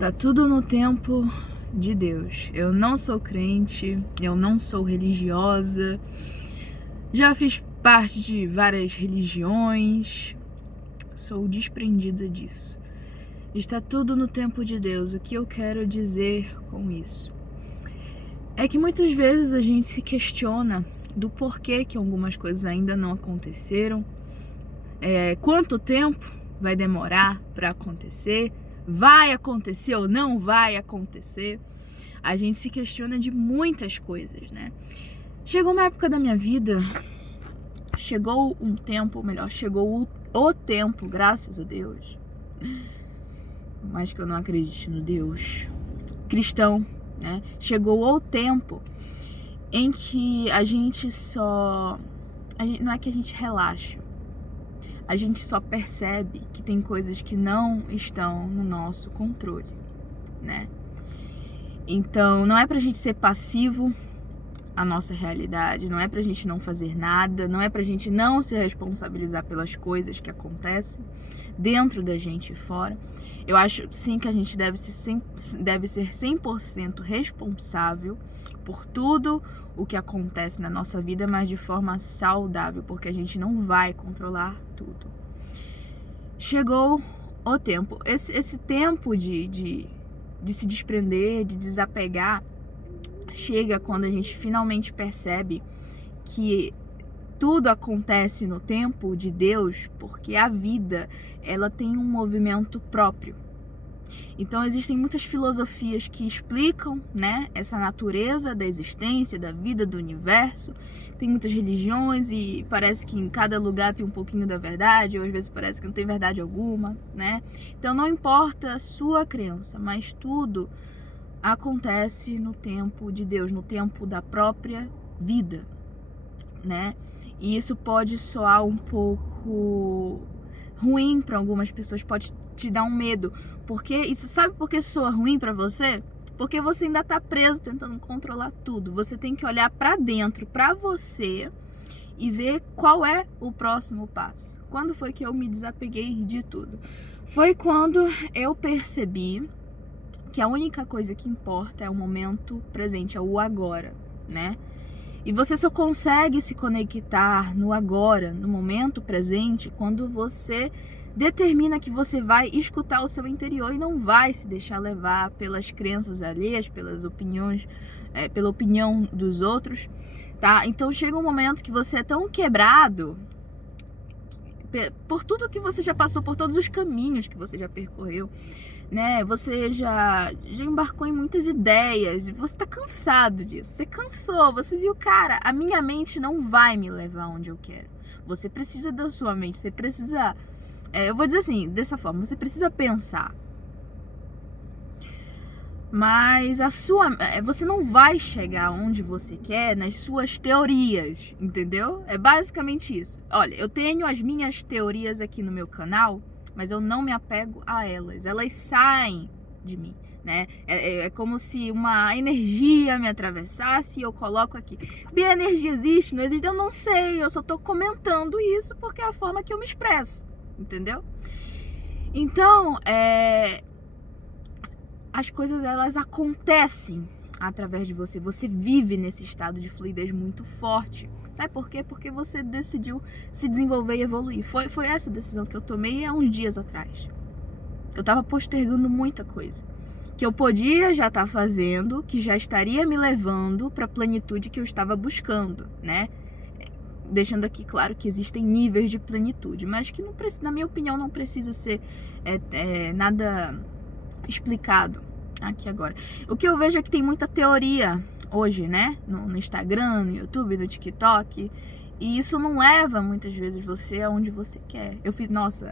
Tá tudo no tempo de Deus. Eu não sou crente, eu não sou religiosa, já fiz parte de várias religiões, sou desprendida disso. Está tudo no tempo de Deus. O que eu quero dizer com isso? É que muitas vezes a gente se questiona do porquê que algumas coisas ainda não aconteceram, quanto tempo vai demorar para acontecer, vai acontecer ou não vai acontecer. A gente se questiona de muitas coisas, né? Chegou uma época da minha vida, chegou um tempo, ou melhor, chegou o tempo, graças a Deus, por mais que eu não acredite no Deus cristão, né? Chegou o tempo em que não é que a gente relaxa, a gente só percebe que tem coisas que não estão no nosso controle, né? Então, não é pra gente ser passivo à nossa realidade, não é pra gente não fazer nada, não é pra gente não se responsabilizar pelas coisas que acontecem dentro da gente e fora. Eu acho, sim, que a gente deve ser 100% responsável por tudo o que acontece na nossa vida, mas de forma saudável, porque a gente não vai controlar tudo. Chegou o tempo. Esse tempo de se desprender, de desapegar, chega quando a gente finalmente percebe que tudo acontece no tempo de Deus, porque a vida, ela tem um movimento próprio. Então existem muitas filosofias que explicam, né, essa natureza da existência, da vida, do universo. Tem muitas religiões e parece que em cada lugar tem um pouquinho da verdade, ou às vezes parece que não tem verdade alguma, né? Então não importa a sua crença, mas tudo acontece no tempo de Deus, no tempo da própria vida, né? E isso pode soar um pouco ruim para algumas pessoas, pode te dar um medo, porque isso, sabe por que soa ruim para você? Porque você ainda tá preso tentando controlar tudo. Você tem que olhar para dentro, para você, e ver qual é o próximo passo. Quando foi que eu me desapeguei de tudo? Foi quando eu percebi que a única coisa que importa é o momento presente, é o agora, né? E você só consegue se conectar no agora, no momento presente, quando você determina que você vai escutar o seu interior e não vai se deixar levar pelas crenças alheias, pelas opiniões, pela opinião dos outros, tá? Então chega um momento que você é tão quebrado por tudo que você já passou, por todos os caminhos que você já percorreu, né? Você já embarcou em muitas ideias, você tá cansado disso, você cansou, você viu, cara, a minha mente não vai me levar onde eu quero. Você precisa da sua mente, você precisa, eu vou dizer assim, dessa forma, você precisa pensar. Mas você não vai chegar onde você quer nas suas teorias, entendeu? É basicamente isso. Olha, eu tenho as minhas teorias aqui no meu canal, mas eu não me apego a elas. Elas saem de mim, né? É como se uma energia me atravessasse e eu coloco aqui. Bia, a energia existe? Não existe? Eu não sei. Eu só tô comentando isso porque é a forma que eu me expresso, entendeu? Então, as coisas, elas acontecem através de você. Você vive nesse estado de fluidez muito forte. Sabe por quê? Porque você decidiu se desenvolver e evoluir. Foi essa decisão que eu tomei há uns dias atrás. Eu tava postergando muita coisa que eu podia já estar fazendo, que já estaria me levando para a plenitude que eu estava buscando, né? Deixando aqui claro que existem níveis de plenitude, mas que não precisa, na minha opinião, não precisa ser nada explicado aqui agora. O que eu vejo é que tem muita teoria hoje, né? No Instagram, no YouTube, no TikTok. E isso não leva muitas vezes você aonde você quer.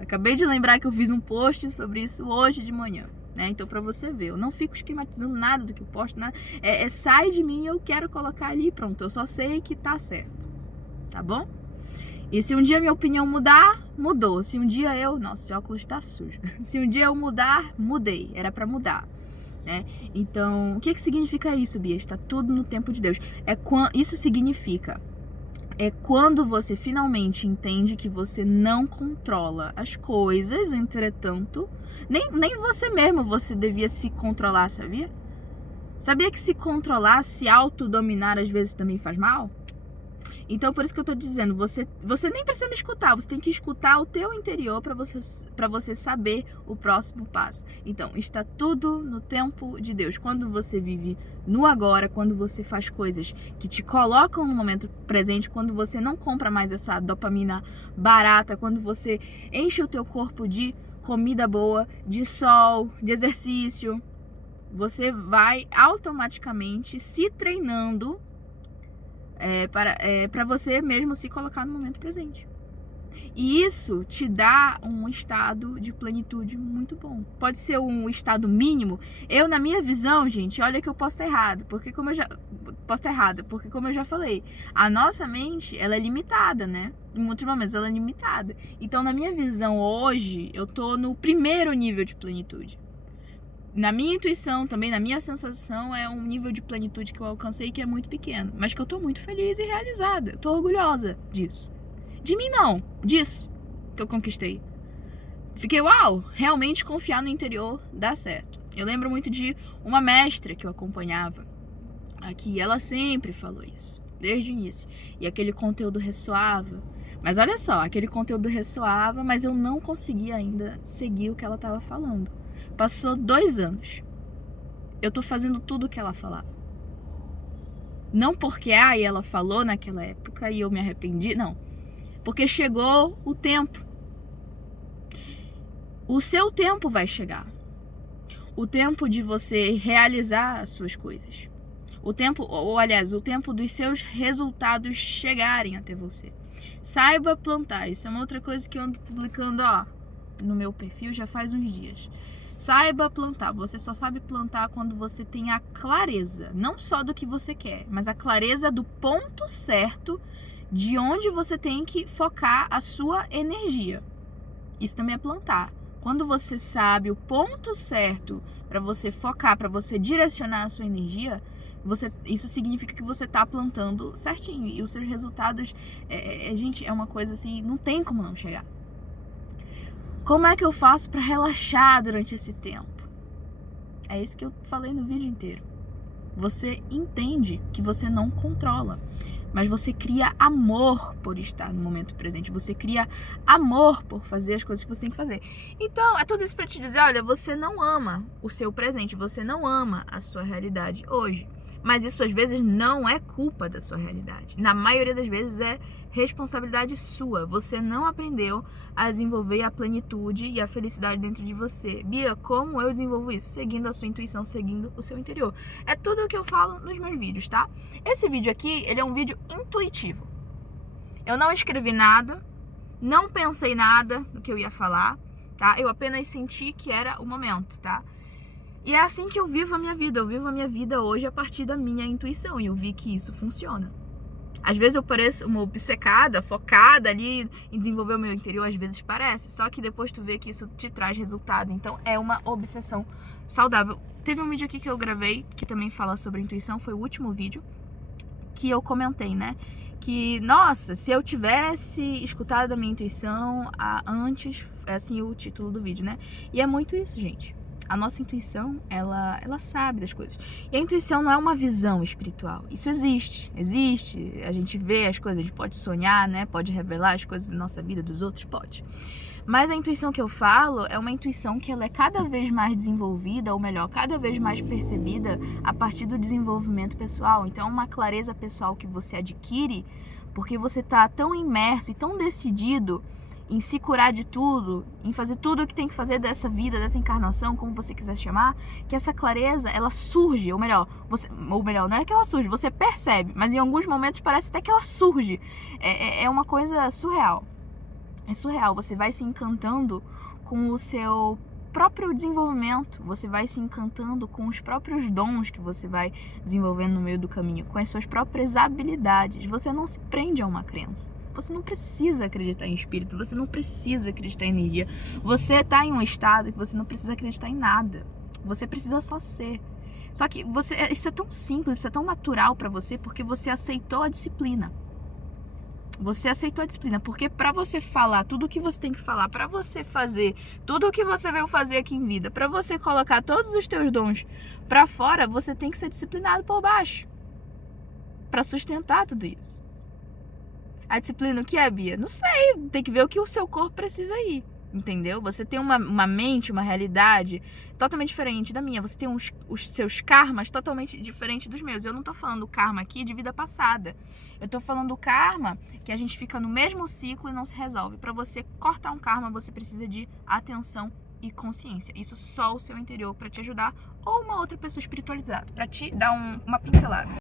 Acabei de lembrar que eu fiz um post sobre isso hoje de manhã, né? Então, pra você ver, eu não fico esquematizando nada do que eu posto, nada. Sai de mim, eu quero colocar ali, pronto. Eu só sei que tá certo, tá bom? E se um dia minha opinião mudar, mudou. Se um dia nossa, esse óculos tá sujo. Se um dia eu mudar, mudei. Era pra mudar, né? Então, o que significa isso, Bia? Está tudo no tempo de Deus. Isso significa é quando você finalmente entende que você não controla as coisas, entretanto, nem você mesmo você devia se controlar, sabia? Sabia que se controlar, se autodominar às vezes também faz mal? Então, por isso que eu tô dizendo, você nem precisa me escutar, você tem que escutar o teu interior para você saber o próximo passo. Então, está tudo no tempo de Deus. Quando você vive no agora, quando você faz coisas que te colocam no momento presente, quando você não compra mais essa dopamina barata, quando você enche o teu corpo de comida boa, de sol, de exercício, você vai automaticamente se treinando para você mesmo se colocar no momento presente. E isso te dá um estado de plenitude muito bom. Pode ser um estado mínimo. Eu, na minha visão, gente, olha que eu posso estar errado, porque como eu já falei, a nossa mente, ela é limitada, né? Em muitos momentos ela é limitada. Então, na minha visão hoje, eu tô no primeiro nível de plenitude. Na minha intuição, também na minha sensação, é um nível de plenitude que eu alcancei que é muito pequeno, mas que eu tô muito feliz e realizada. Eu tô orgulhosa disso. De mim não, disso que eu conquistei. Fiquei, uau, realmente confiar no interior dá certo. Eu lembro muito de uma mestra que eu acompanhava aqui, ela sempre falou isso, desde o início. E aquele conteúdo ressoava. Mas olha só, aquele conteúdo ressoava, mas eu não conseguia ainda seguir o que ela estava falando. Passou 2 anos. Eu tô fazendo tudo o que ela falava. Não porque ela falou naquela época e eu me arrependi, não. Porque chegou o tempo. O seu tempo vai chegar. O tempo de você realizar as suas coisas. O tempo dos seus resultados chegarem até você. Saiba plantar. Isso é uma outra coisa que eu ando publicando, no meu perfil já faz uns dias. Saiba plantar. Você só sabe plantar quando você tem a clareza, não só do que você quer, mas a clareza do ponto certo de onde você tem que focar a sua energia. Isso também é plantar. Quando você sabe o ponto certo para você focar, para você direcionar a sua energia, isso significa que você está plantando certinho. E os seus resultados, gente, é uma coisa assim, não tem como não chegar. Como é que eu faço para relaxar durante esse tempo? É isso que eu falei no vídeo inteiro. Você entende que você não controla, mas você cria amor por estar no momento presente. Você cria amor por fazer as coisas que você tem que fazer. Então, é tudo isso para te dizer, olha, você não ama o seu presente, você não ama a sua realidade hoje. Mas isso às vezes não é culpa da sua realidade. Na maioria das vezes é responsabilidade sua. Você não aprendeu a desenvolver a plenitude e a felicidade dentro de você. Bia, como eu desenvolvo isso? Seguindo a sua intuição, seguindo o seu interior. É tudo o que eu falo nos meus vídeos, tá? Esse vídeo aqui, ele é um vídeo intuitivo. Eu não escrevi nada, não pensei nada no que eu ia falar, tá? Eu apenas senti que era o momento, tá? E é assim que eu vivo a minha vida. Eu vivo a minha vida hoje a partir da minha intuição. E eu vi que isso funciona. Às vezes eu pareço uma obcecada, focada ali em desenvolver o meu interior. Às vezes parece. Só que depois tu vê que isso te traz resultado. Então é uma obsessão saudável. Teve um vídeo aqui que eu gravei que também fala sobre intuição. Foi o último vídeo que eu comentei, né? Que, nossa, se eu tivesse escutado a minha intuição antes, é assim o título do vídeo, né? E é muito isso, gente. A nossa intuição, ela sabe das coisas. E a intuição não é uma visão espiritual. Isso existe. A gente vê as coisas, a gente pode sonhar, né? Pode revelar as coisas da nossa vida, dos outros, pode. Mas a intuição que eu falo é uma intuição que ela é cada vez mais desenvolvida, ou melhor, cada vez mais percebida a partir do desenvolvimento pessoal. Então é uma clareza pessoal que você adquire porque você está tão imerso e tão decidido em se curar de tudo, em fazer tudo o que tem que fazer dessa vida, dessa encarnação, como você quiser chamar, que essa clareza, ela surge, ou melhor, não é que ela surge, você percebe, mas em alguns momentos parece até que ela surge. É uma coisa surreal. É surreal, você vai se encantando com o seu próprio desenvolvimento, você vai se encantando com os próprios dons que você vai desenvolvendo no meio do caminho, com as suas próprias habilidades. Você não se prende a uma crença. Você não precisa acreditar em espírito, você não precisa acreditar em energia. Você está em um estado que você não precisa acreditar em nada. Você precisa só ser. Só que isso é tão simples, isso é tão natural para você porque você aceitou a disciplina. Você aceitou a disciplina, porque pra você falar tudo o que você tem que falar, pra você fazer tudo o que você veio fazer aqui em vida, pra você colocar todos os teus dons pra fora, você tem que ser disciplinado por baixo pra sustentar tudo isso. A disciplina o que é, Bia? Não sei, tem que ver o que o seu corpo precisa ir, entendeu? Você tem uma mente, uma realidade totalmente diferente da minha. Você tem os seus karmas totalmente diferentes dos meus. Eu não tô falando karma aqui de vida passada. Eu tô falando do karma que a gente fica no mesmo ciclo e não se resolve. Para você cortar um karma, você precisa de atenção e consciência. Isso só o seu interior para te ajudar, ou uma outra pessoa espiritualizada para te dar uma pincelada.